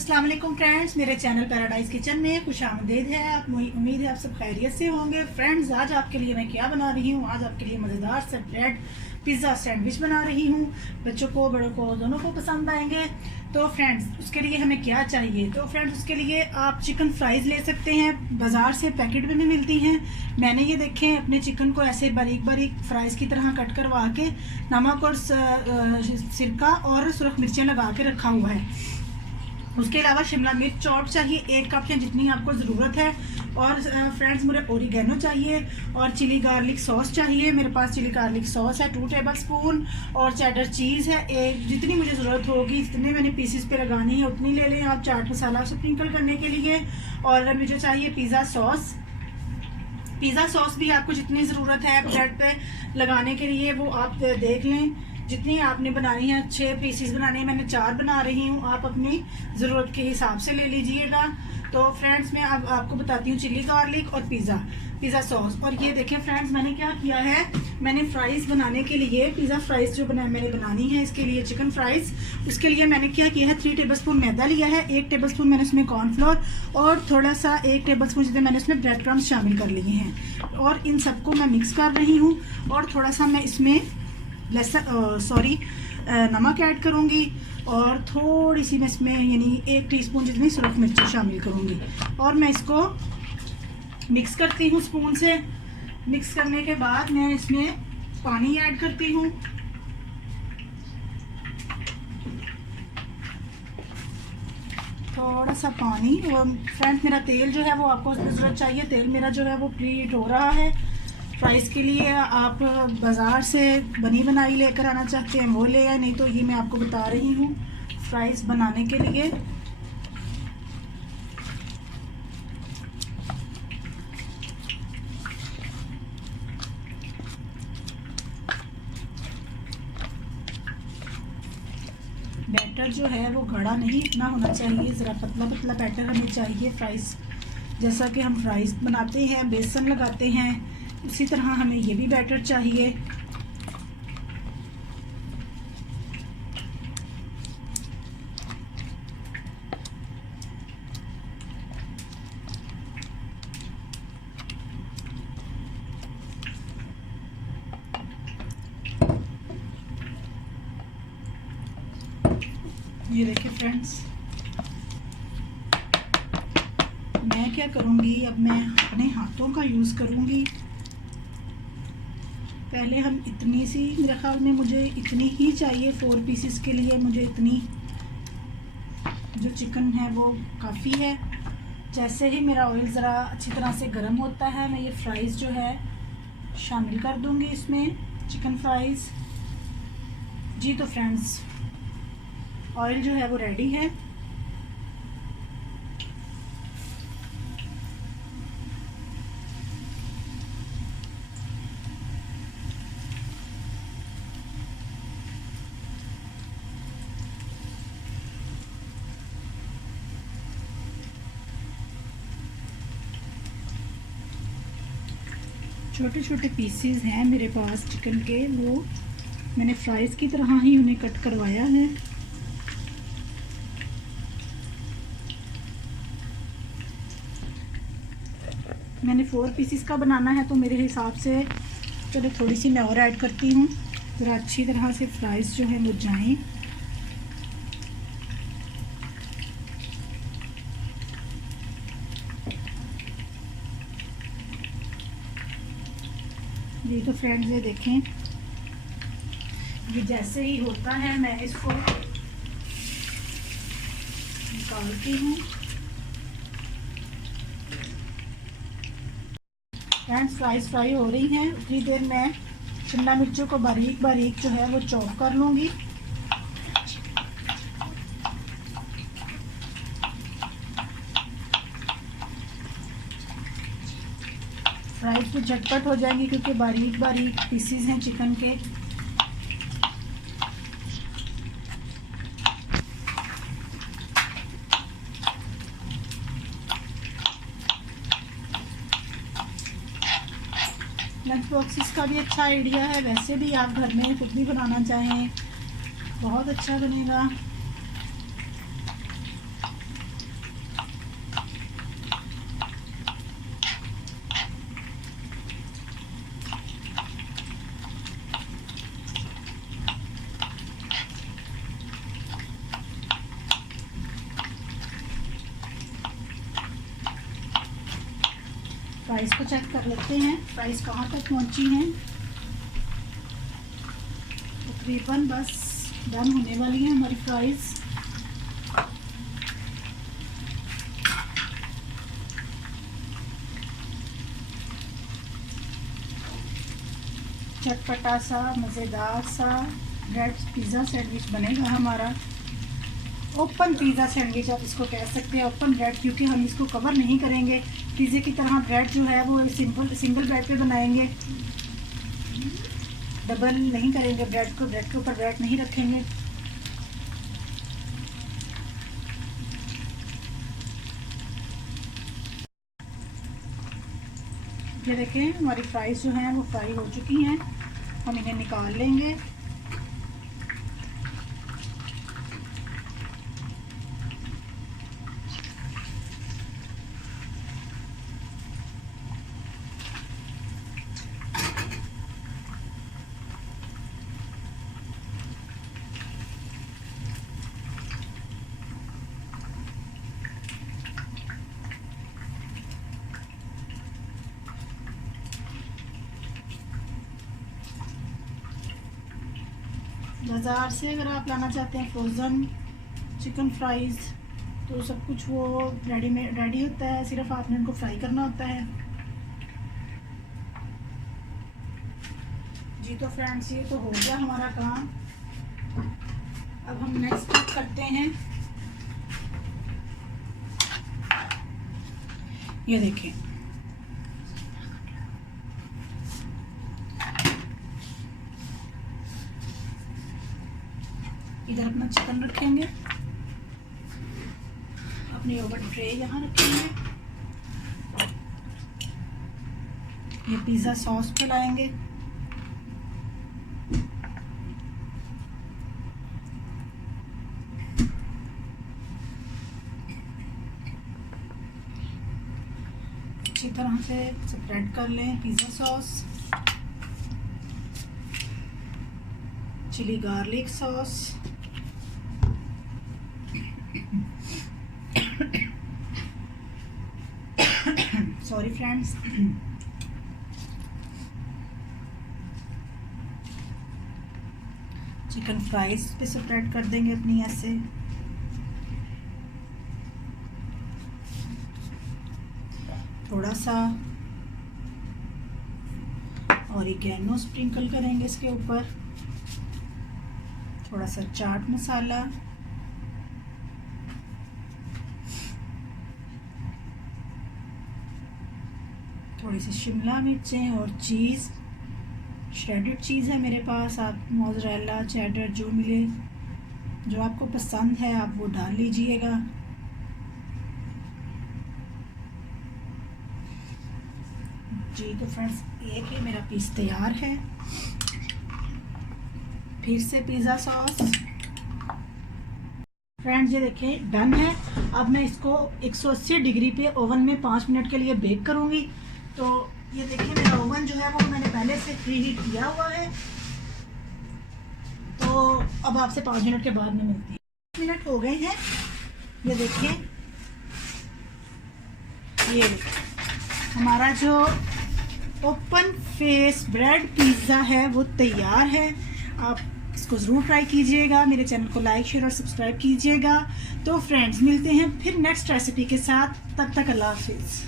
अस्सलाम वालेकुम फ्रेंड्स, मेरे चैनल पैराडाइज किचन में खुशामदीद है। आप उम्मीद है आप सब खैरियत से होंगे। फ्रेंड्स, आज आपके लिए मैं क्या बना रही हूँ, आज आपके लिए मज़ेदार से ब्रेड पिज़्ज़ा सैंडविच बना रही हूँ। बच्चों को बड़ों को दोनों को पसंद आएंगे। तो फ्रेंड्स, उसके लिए हमें क्या चाहिए, तो फ्रेंड्स उसके लिए आप चिकन फ्राइज़ ले सकते हैं, बाज़ार से पैकेट में भी मिलती हैं। मैंने ये देखें अपने चिकन को ऐसे बारीक बारीक फ्राइज़ की तरह कट करवा के नमक और सिरका और सुरख मिर्चें लगा के रखा हुआ है। उसके अलावा शिमला मिर्च चॉप चाहिए 1 कप या जितनी आपको ज़रूरत है। और फ्रेंड्स, मुझे ओरिगेनो चाहिए और चिली गार्लिक सॉस चाहिए। मेरे पास चिली गार्लिक सॉस है 2 टेबल स्पून और चेडर चीज़ है 1। जितनी मुझे ज़रूरत होगी, जितने मैंने पीसेस पे लगानी है उतनी ले लें आप। चाट मसाला स्प्रिंकल करने के लिए। और मुझे चाहिए पिज़्ज़ा सॉस। पिज़्ज़ा सॉस भी आपको जितनी ज़रूरत है ब्रेड पे लगाने के लिए वो आप देख लें, जितनी आपने बनानी है। 6 पीसेस बनाने हैं, मैंने 4 बना रही हूँ। आप अपनी ज़रूरत के हिसाब से ले लीजिएगा। तो फ्रेंड्स, मैं अब आपको बताती हूँ चिली गार्लिक और पिज़्ज़ा सॉस। और ये देखें फ्रेंड्स, मैंने क्या किया है, मैंने फ्राइज़ बनाने के लिए पिज़्ज़ा फ्राइज़ जो मैंने बनानी है, इसके लिए चिकन फ्राइज़, उसके लिए मैंने क्या किया है 3 टेबल स्पून मैदा लिया है, 1 टेबल स्पून मैंने उसमें कॉर्नफ्लोर और थोड़ा सा 1 टेबल स्पून जितने मैंने उसमें ब्रेड क्रम्स शामिल कर लिए हैं। और इन सबको मैं मिक्स कर रही हूँ। और थोड़ा सा मैं इसमें नमक ऐड करूँगी और थोड़ी सी मैं इसमें यानी 1 टीस्पून जितनी सुरख मिर्ची शामिल करूँगी। और मैं इसको मिक्स करती हूँ स्पून से। मिक्स करने के बाद मैं इसमें पानी ऐड करती हूँ। थोड़ा सा पानी। और फ्रेंड्स, मेरा तेल जो है वो आपको उसमें ज़रूरत चाहिए। तेल मेरा जो है वो प्री हीट हो रहा है। फ्राइज़ के लिए आप बाज़ार से बनी बनाई लेकर आना चाहते हैं वो ले आए, नहीं तो ये मैं आपको बता रही हूँ फ्राइज़ बनाने के लिए। बैटर जो है वो गाढ़ा नहीं इतना होना चाहिए, ज़रा पतला पतला बैटर हमें चाहिए। फ्राइज़ जैसा कि हम फ्राइज़ बनाते हैं, बेसन लगाते हैं, उसी तरह हमें ये भी बैटर चाहिए। ये देखिए फ्रेंड्स, मैं क्या करूँगी, अब मैं अपने हाथों का यूज़ करूँगी। पहले हम इतनी सी, मेरे ख्याल में मुझे इतनी ही चाहिए 4 पीसेस के लिए। मुझे इतनी जो चिकन है वो काफ़ी है। जैसे ही मेरा ऑयल ज़रा अच्छी तरह से गर्म होता है, मैं ये फ्राइज़ जो है शामिल कर दूँगी इसमें, चिकन फ्राइज़। जी तो फ्रेंड्स, ऑयल जो है वो रेडी है। छोटे छोटे पीसेस हैं मेरे पास चिकन के, वो मैंने फ्राइज़ की तरह ही उन्हें कट करवाया है। मैंने 4 पीसेस का बनाना है, तो मेरे हिसाब से चलो थोड़ी सी मैं और ऐड करती हूँ, ज़रा अच्छी तरह से फ्राइज़ जो है वो जाएं। ये तो फ्रेंड्स, ये देखें, ये जैसे ही होता है मैं इसको निकालती हूँ। फ्रेंड्स, फ्राई हो रही हैं, उतनी देर मैं शिमला मिर्चों को बारीक बारीक जो है वो चॉप कर लूँगी। फ्राइज़ तो झटपट हो जाएंगी क्योंकि बारीक बारीक पीसीज हैं चिकन के। लंच बॉक्सेस का भी अच्छा आइडिया है। वैसे भी आप घर में कुछ भी बनाना चाहें बहुत अच्छा बनेगा। फ्राइज़ को चेक कर लेते हैं, फ्राइज़ कहाँ तक पहुँची हैं। तकरीबन बस डन होने वाली है हमारी फ्राइज़। चटपटा सा मज़ेदार सा ब्रेड पिज़्ज़ा सैंडविच बनेगा हमारा। ओपन पिज़्ज़ा सैंडविच आप इसको कह सकते हैं, ओपन ब्रेड, क्योंकि हम इसको कवर नहीं करेंगे पिज़्ज़े की तरह। ब्रेड जो है वो सिंगल ब्रेड पे बनाएंगे, डबल नहीं करेंगे ब्रेड को, ब्रेड के ऊपर ब्रेड नहीं रखेंगे। ये देखें हमारी फ्राइज़ जो हैं वो फ्राई हो चुकी हैं, हम इन्हें निकाल लेंगे। बाज़ार से अगर आप लाना चाहते हैं फ्रोज़न चिकन फ्राइज़, तो सब कुछ वो रेडी होता है, सिर्फ आपने उनको फ्राई करना होता है। जी तो फ्रेंड्स, ये तो हो गया हमारा काम। अब हम नेक्स्ट स्टेप करते हैं। ये देखें, इधर अपना चिकन रखेंगे, अपनी ओवन ट्रे यहाँ रखेंगे, ये पिज़्ज़ा सॉस फैलाएंगे, अच्छी तरह से स्प्रेड कर लें pizza sauce, chilli garlic sauce, sorry friends, chicken fries पे स्प्रेड कर देंगे अपनी ऐसे। थोड़ा सा ऑरिगेनो स्प्रिंकल करेंगे इसके ऊपर, थोड़ा सा चाट मसाला, थोड़ी सी शिमला मिर्चें और चीज़, श्रेडेड चीज़ है मेरे पास, आप मोज़रेला चेडर जो मिले, जो आपको पसंद है आप वो डाल लीजिएगा। जी तो फ्रेंड्स, एक ही मेरा पीस तैयार है। फिर से पिज़्ज़ा सॉस, फ्रेंड्स ये देखें डन है। अब मैं इसको 180 डिग्री पे ओवन में 5 मिनट के लिए बेक करूँगी। तो ये देखिए मेरा ओवन जो है वो मैंने पहले से प्री हीट किया हुआ है। तो अब आपसे 5 मिनट के बाद में मिलती है। 5 मिनट हो गए हैं, ये देखिए, ये हमारा जो ओपन फेस ब्रेड पिज़्ज़ा है वो तैयार है। आप इसको ज़रूर ट्राई कीजिएगा, मेरे चैनल को लाइक शेयर और सब्सक्राइब कीजिएगा। तो फ्रेंड्स मिलते हैं फिर नेक्स्ट रेसिपी के साथ, तब तक अल्लाह हाफिज़।